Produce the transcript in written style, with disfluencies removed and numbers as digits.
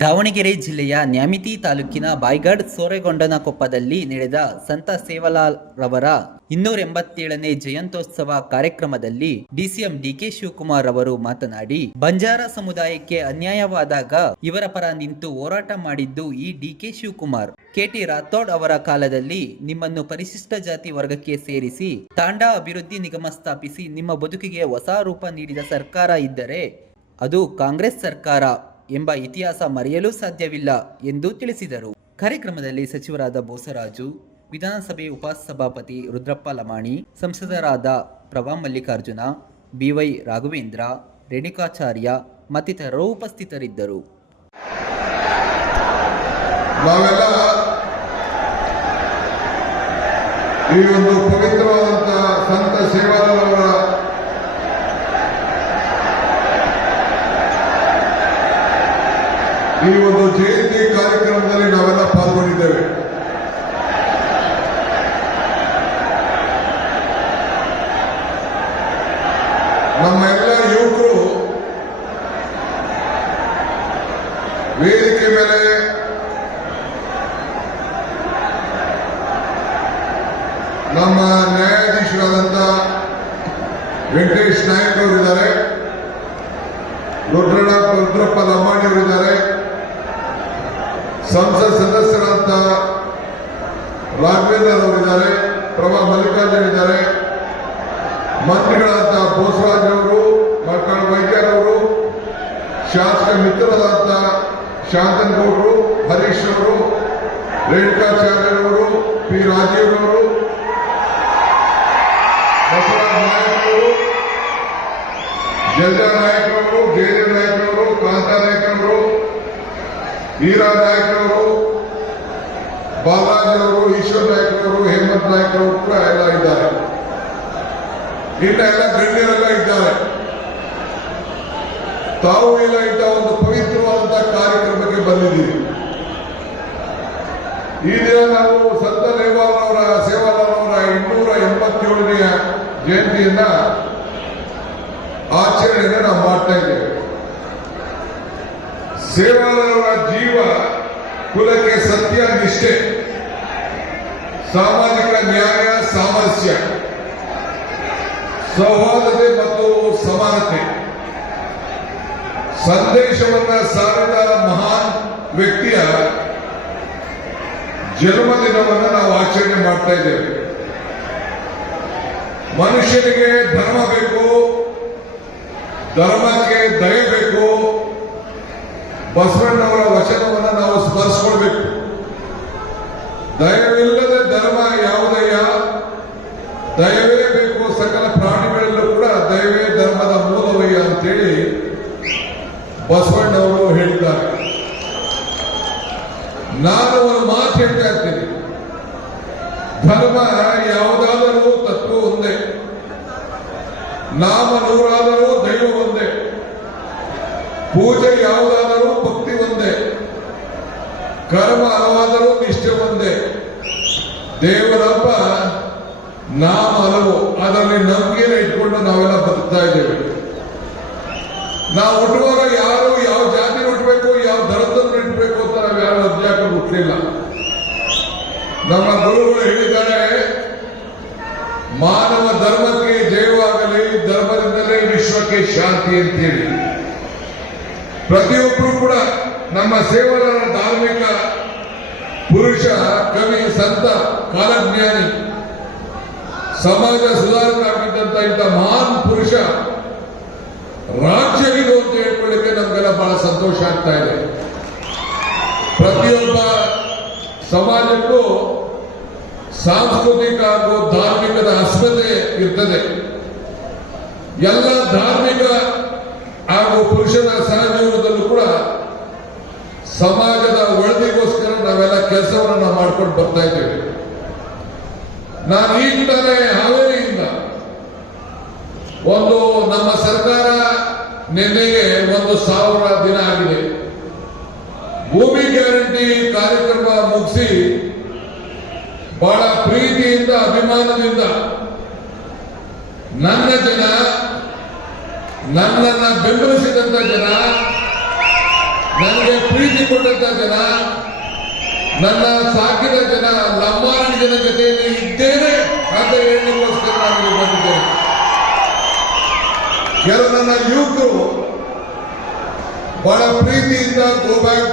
ದಾವಣಗೆರೆ ಜಿಲ್ಲೆಯ ನ್ಯಾಮತಿ ತಾಲೂಕಿನ ಬಾಯ್ಗಡ್ ಸೋರೆಗೊಂಡನಕೊಪ್ಪದಲ್ಲಿ ನಡೆದ ಸಂತ ಸೇವಾಲಾಲ್ ರವರ 287ನೇ ಜಯಂತ್ಯೋತ್ಸವ ಕಾರ್ಯಕ್ರಮದಲ್ಲಿ ಡಿಸಿಎಂ ಡಿಕೆ ಶಿವಕುಮಾರ್ ಅವರು ಮಾತನಾಡಿ, ಬಂಜಾರ ಸಮುದಾಯಕ್ಕೆ ಅನ್ಯಾಯವಾದಾಗ ಇವರ ಪರ ನಿಂತು ಹೋರಾಟ ಮಾಡಿದ್ದು ಈ ಡಿಕೆ ಶಿವಕುಮಾರ್. ಕೆಟಿ ರಾಥೋಡ್ ಅವರ ಕಾಲದಲ್ಲಿ ನಿಮ್ಮನ್ನು ಪರಿಶಿಷ್ಟ ಜಾತಿ ವರ್ಗಕ್ಕೆ ಸೇರಿಸಿ ತಾಂಡಾ ಅಭಿವೃದ್ಧಿ ನಿಗಮ ಸ್ಥಾಪಿಸಿ ನಿಮ್ಮ ಬದುಕಿಗೆ ಹೊಸ ರೂಪ ನೀಡಿದ ಸರ್ಕಾರ ಇದ್ದರೆ ಅದು ಕಾಂಗ್ರೆಸ್ ಸರ್ಕಾರ ಎಂಬ ಇತಿಹಾಸ ಮರೆಯಲು ಸಾಧ್ಯವಿಲ್ಲ ಎಂದು ತಿಳಿಸಿದರು. ಕಾರ್ಯಕ್ರಮದಲ್ಲಿ ಸಚಿವರಾದ ಬೋಸರಾಜು, ವಿಧಾನಸಭೆ ಉಪಸಭಾಪತಿ ರುದ್ರಪ್ಪ ಲಮಾಣಿ, ಸಂಸದರಾದ ಪ್ರಭಾ ಮಲ್ಲಿಕಾರ್ಜುನ, ಬಿವೈ ರಾಘವೇಂದ್ರ, ರೇಣುಕಾಚಾರ್ಯ ಮತ್ತಿತರರು ಉಪಸ್ಥಿತರಿದ್ದರು. ಈ ಒಂದು ಪವಿತ್ರವಾದಂತಹ ಸಂತ ಸೇವಾಲಾಲ್ ಈ ಒಂದು ಜಯಂತಿ ಕಾರ್ಯಕ್ರಮದಲ್ಲಿ ನಾವೆಲ್ಲ ಪಾಲ್ಗೊಂಡಿದ್ದೇವೆ. ನಮ್ಮ ಎಲ್ಲ ಯುವಕರು ವೇದಿಕೆ ಮೇಲೆ ನಮ್ಮ ನ್ಯಾಯಾಧೀಶರಾದಂಥ ವೆಂಕಟೇಶ್ ನಾಯಕ್ ಅವರಿದ್ದಾರೆ, ರುದ್ರಪ್ಪ ಲಮಾಣಿ ಅವರಿದ್ದಾರೆ, ಸಂಸತ್ ಸದಸ್ಯರಾದ ರಾಘವೇಂದ್ರ ಅವರಿದ್ದಾರೆ, ಪ್ರಭಾ ಮಲ್ಲಿಕಾರ್ಜುನ್ ಇದ್ದಾರೆ, ಮಂತ್ರಿಗಳಾದ ಬೋಸರಾಜ್ ಅವರು, ಮಕ್ಕಳ ವೈದ್ಯರ್ ಅವರು, ಶಾಸಕ ಮಿತ್ರರಾದ ಶಾಂತನಗೌಡರು, ಹರೀಶ್ ಅವರು, ರೇಣುಕಾಚಾರ್ಯ ಅವರು, ಪಿ ರಾಜೀವ್ ಅವರು, ಬಸವರಾಜ ನಾಯಕರು, ಜಲ್ಜಾ ನಾಯಕರವರು, ಜಯದೇವ್ ನಾಯಕರವರು, ಕಾಂತಾ ನಾಯಕರವರು, ವೀರಾ ನಾಯಕರವರು, ಬಾಲಾಜಿ ಅವರು, ಈಶ್ವರ್ ನಾಯಕರವರು, ಹೇಮಂತ್ ನಾಯಕರವರು ಕೂಡ ಎಲ್ಲ ಇದ್ದಾರೆ. ಇನ್ನ ಎಲ್ಲ ಗಣ್ಯರೆಲ್ಲ ಇದ್ದಾರೆ. ತಾವು ಎಲ್ಲ ಇಂಥ ಒಂದು ಪವಿತ್ರವಾದಂತಹ ಕಾರ್ಯಕ್ರಮಕ್ಕೆ ಬಂದಿದ್ದೀರಿ. ಈ ದಿನ ನಾವು ಸಂತ ಸೇವಾಲಾಲ್ ಅವರ 287ನೇ ಜಯಂತಿಯನ್ನ ಆಚರಣೆಯನ್ನ ನಾವು ಮಾಡ್ತಾ ಇದ್ದೇವೆ. ಸೇವಾಲಾಲ್ ಅವರ ಜೀವ ಕುಲಕ್ಕೆ ಸತ್ಯ, ನಿಷ್ಠೆ, ಸಾಮಾಜಿಕ ನ್ಯಾಯ, ಸಾಮರಸ್ಯ, ಸೌಹಾರ್ದತೆ ಮತ್ತು ಸಮಾನತೆ ಸಂದೇಶವನ್ನ ಸಾರಿದ ಮಹಾನ್ ವ್ಯಕ್ತಿಯ ಜನ್ಮದಿನವನ್ನು ನಾವು ಆಚರಣೆ ಮಾಡ್ತಾ ಇದ್ದೇವೆ. ಮನುಷ್ಯನಿಗೆ ಧರ್ಮ ಬೇಕು, ಧರ್ಮಕ್ಕೆ ದಯೆ ಬೇಕು. ಬಸವಣ್ಣವರ ವಚನವನ್ನು ನಾವು ಸ್ಮರಿಸಿಕೊಳ್ಬೇಕು. ದಯವಿಲ್ಲದೆ ಧರ್ಮ ಯಾವುದಯ್ಯ, ದಯವೇ ಬೇಕು, ಸಕಲ ಪ್ರಾಣಿಗಳಲ್ಲೂ ಕೂಡ ದಯವೇ ಧರ್ಮದ ಮೂಲವಯ್ಯ ಅಂತೇಳಿ ಬಸವಣ್ಣವರು ಹೇಳಿದ್ದಾರೆ. ನಾನು ಒಂದು ಮಾತು ಹೇಳ್ತಾ ಇರ್ತೀನಿ, ಧರ್ಮ ಯಾವುದಾದರೂ ತತ್ವ ಒಂದೇ, ನಾಮ ನೂರಾದರೂ ದೈವ ಒಂದೇ, ಪೂಜೆ ಯಾವುದಾದರೂ ಭಕ್ತಿ ಒಂದೇ, ಕರ್ಮ ಹಲವಾದರೂ ನಿಷ್ಠೆ ಒಂದೇ. ದೇವರಪ್ಪ ನಾಮ ಹಲವು, ಅದರಲ್ಲಿ ನಂಬಿಕೆಯನ್ನು ಇಟ್ಕೊಂಡು ನಾವೆಲ್ಲ ಬದುಕ್ತಾ ಇದ್ದೇವೆ. ನಾವು ಹುಟ್ಟುವಾಗ ಯಾರು ಯಾವ ಜಾತಿ ಹುಟ್ಟಬೇಕು, ಯಾವ ಧರ್ಮವನ್ನು ಇಟ್ಬೇಕು ಅಂತ ನಾವು ಯಾರು ಅಧ್ಯಾಪಕರು ಹುಟ್ಟಲಿಲ್ಲ. ನಮ್ಮ ಗುರುಗಳು ಹೇಳಿದ್ದಾರೆ, ಮಾನವ ಧರ್ಮಕ್ಕೆ ಜಯವಾಗಲಿ, ಧರ್ಮದಿಂದಲೇ ವಿಶ್ವಕ್ಕೆ ಶಾಂತಿ ಅಂತೇಳಿ. ಪ್ರತಿಯೊಬ್ಬರು ಕೂಡ ನಮ್ಮ ಸೇವಾಲಾಲ್ ಧಾರ್ಮಿಕ ಪುರುಷ, ಕವಿ, ಸಂತ, ಕಾಲಜ್ಞಾನಿ, ಸಮಾಜ ಸುಧಾರಕರಾಗಿದ್ದಂತ ಇಂಥ ಮಹಾನ್ ಪುರುಷ ರಾಜ್ಯವಿದು ಅಂತ ಹೇಳ್ಕೊಳ್ಳಿಕ್ಕೆ ನಮಗೆಲ್ಲ ಬಹಳ ಸಂತೋಷ ಆಗ್ತಾ ಇದೆ. ಪ್ರತಿಯೊಬ್ಬ ಸಮಾಜಕ್ಕೂ ಸಾಂಸ್ಕೃತಿಕ ಹಾಗೂ ಧಾರ್ಮಿಕದ ಅಸ್ಮಿತೆ ಇರ್ತದೆ. ಎಲ್ಲ ಧಾರ್ಮಿಕ ಹಾಗೂ ಪುರುಷನ ಸಹಜೀವನದಲ್ಲೂ ಕೂಡ ಸಮಾಜದ ಒಳದಿಗೋಸ್ಕರ ನಾವೆಲ್ಲ ಕೆಲಸವನ್ನು ನಾವು ಮಾಡ್ಕೊಂಡು ಬರ್ತಾ ಇದ್ದೇವೆ. ನಾನು ಈಗ ತಾನೇ ಹಾವೇರಿಯಿಂದ ಒಂದು ನಮ್ಮ ಸರ್ಕಾರ ನಿನ್ನೆಗೆ 1,000 ದಿನ ಆಗಿದೆ. ಭೂಮಿ ಗ್ಯಾರಂಟಿ ಕಾರ್ಯಕ್ರಮ ಮುಗಿಸಿ ಬಹಳ ಪ್ರೀತಿಯಿಂದ, ಅಭಿಮಾನದಿಂದ ನನ್ನ ಜನ, ನನ್ನನ್ನ ಬೆಂಬಲಿಸಿದಂತ ಜನ, ನನಗೆ ಪ್ರೀತಿ ನಂಬಿಕೊಂಡಂತ ಜನ, ನನ್ನ ಸಾಕಿದ ಜನ, ಲಂಬಾಣಿ ಜನ ಜೊತೆಯಲ್ಲಿ ಇದ್ದೇನೆ ಅಂತ ಹೇಳಲಿಕ್ಕೋಸ್ಕರ ನಾನು ಇಲ್ಲಿ ಬಂದಿದ್ದೇನೆ. ಕೆಲವು ನನ್ನ ಯುವಕರು ಬಹಳ ಪ್ರೀತಿಯಿಂದ ಗೋ ಬ್ಯಾಕ್